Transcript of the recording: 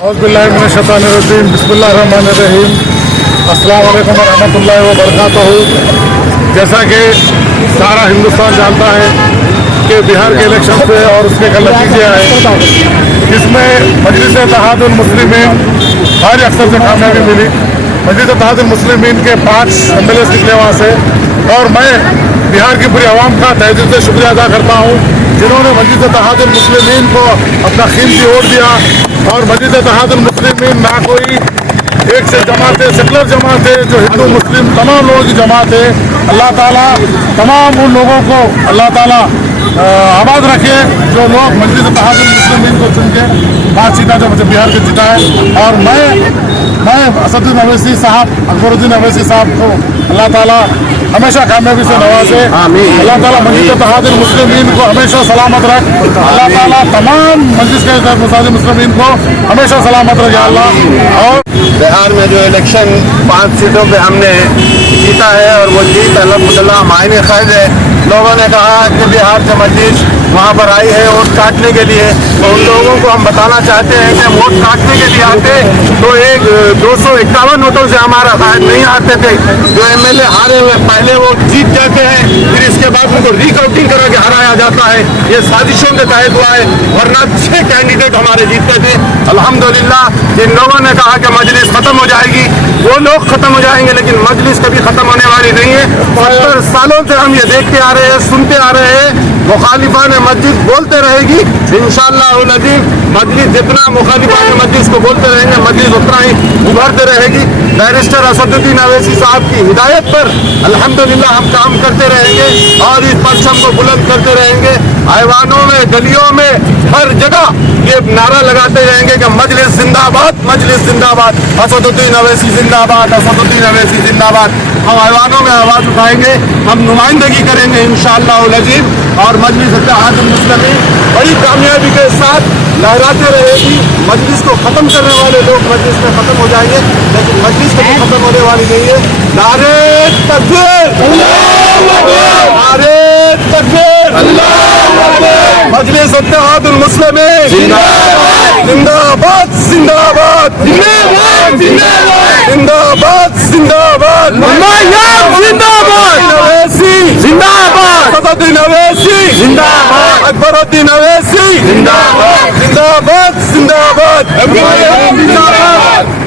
औज़ुबिल्लाहिमिनश्शैतानिर्रजीम बिस्मिल्लाहिर्रहमानिर्रहीम अस्सलाम वालेकुम वरहमतुल्लाहि वबरकातुहू। जैसा कि सारा हिंदुस्तान जानता है कि बिहार के इलेक्शन से और उसके कल नतीजे आए, जिसमें मजलिस इत्तेहादुल मुस्लिमीन भारी अक्सर से कामयाबी मिली। मजलिस इत्तेहादुल मुस्लिमीन के 5 MLA निकले वहाँ से, और मैं बिहार की पूरी आवाम का तहे दिल से शुक्रिया अदा करता हूँ जिन्होंने मजलिस इत्तेहादुल मुस्लिमीन को अपना कीमती वोट दिया। और मजलिस इत्तेहादुल मुस्लिमीन ना कोई एक से जमात है, सेकुलर जमात है, जो हिंदू मुस्लिम तमाम लोगों की जमात है। अल्लाह ताला तमाम उन लोगों को अल्लाह ताला आबाद रखे जो लोग मजलिस इत्तेहादुल मुस्लिमीन को चुन के 5 सीटा जो बिहार के जीता है। और मैं असदुद्दीन अवैसी साहब, अकबरुद्दीन अवैसी साहब को अल्लाह ताला हमेशा कामयाबी से नवाजे। अल्लाह ताला मजलिस इत्तेहादुल मुस्लिमीन को हमेशा सलामत रख। अल्लाह ताला तमाम मजलिस के मुस्लिमीन को हमेशा सलामत रखे अल्लाह। और बिहार में जो इलेक्शन 5 सीटों पे हमने जीता है और वो जीत अल्हम्दुलिल्लाह मायने खैर है। लोगों ने कहा कि बिहार से मजलिस वहाँ पर आई है वोट काटने के लिए, तो उन लोगों को हम बताना चाहते हैं कि वोट काटने के लिए आते तो 251 वोटों से हमारा शायद नहीं आते थे। जो MLA हारे हुए पहले वो जीत जाते हैं, फिर इसके बाद उनको रिकाउंटिंग करा के हराया जाता है। ये साजिशों के तहत हुआ है, वरना 6 कैंडिडेट हमारे जीतते थे। अल्हम्दुलिल्लाह जिन लोगों ने कहा कि मजलिस खत्म हो जाएगी, वो लोग खत्म हो जाएंगे, लेकिन मजलिस कभी खत्म होने वाली नहीं है। 70 सालों से हम ये देखते आ रहे हैं, सुनते आ रहे हैं, मुखालिफान मस्जिद बोलते रहेगी। इंशाअल्लाह अज़ीम मजलिस जितना मुखालिफान मस्जिद को बोलते रहेंगे, मजलिस उतना ही उभरते रहेगी। बैरिस्टर असदुद्दीन अवैसी साहब की हिदायत पर अल्हम्दुलिल्लाह हम काम करते रहेंगे और इस परचम को बुलंद करते रहेंगे। ऐवानों में, गलियों में, हर जगह ये नारा लगाते रहेंगे कि मजलिस जिंदाबाद, मजलिस जिंदाबाद, असदुद्दीन अवैसी जिंदाबाद, असदुद्दीन अवैसी जिंदाबाद। हम ऐवानों में आवाज़ उठाएंगे, हम नुमाइंदगी करेंगे इंशाअल्लाह अज़ीम। और मजलिस इत्तेहादुल मुस्लिमीन बड़ी कामयाबी के साथ लहराते रहेगी। मजलिस को ख़त्म करने वाले लोग मजलिस में ख़त्म हो जाएंगे, लेकिन मजलिस कभी ख़त्म होने वाली नहीं है। नारे तकबीर, नारे तकबीर, मजलिस इत्तेहादुल मुस्लिमीन जिंदाबाद, जिंदाबाद, जिंदाबाद, जिंदाबाद, जिंदाबाद, अवैसी जिंदाबाद, असदुद्दीन अवैसी जिंदाबाद, अकबरुद्दीन अवैसी जिंदाबाद, जिंदाबाद, जिंदाबाद, जिंदाबाद।